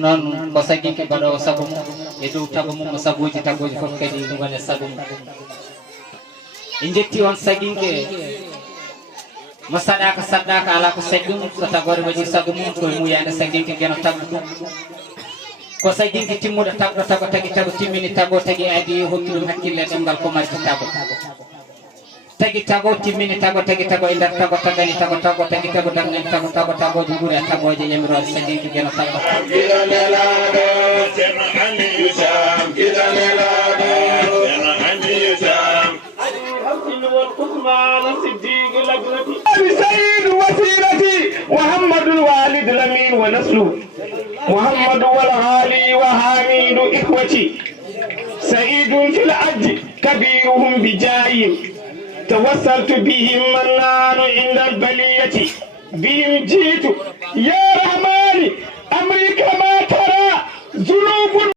non ko sagi ke bado sabu edu tabu mo sabuji tabuji fof kadi dum wala sabu injetti on sagi ke masada ka sadaka ala ko sagum ko tagore waji sagu mum ko mu yanda sagi ke geno tabu ko sagi ke timmuda tabu tabu tagi tabu timmini tabu tagi adi hokkilum hakkille demgal ko mari tabu tagi tago timmini tago tagi tago indar tago tagani tago tago tagi tago dangan tago tago tago jugure tago je yemiro sagi ke geno tago سيد وسيلتي محمد الوالد الأمين ونسله محمد والغالي وحميد إخوتي سعيد في العج كبيرهم بجاههم توسلت بهم منان عند البلية بهم جئت يا رحمن أمري كما ترى ذنوب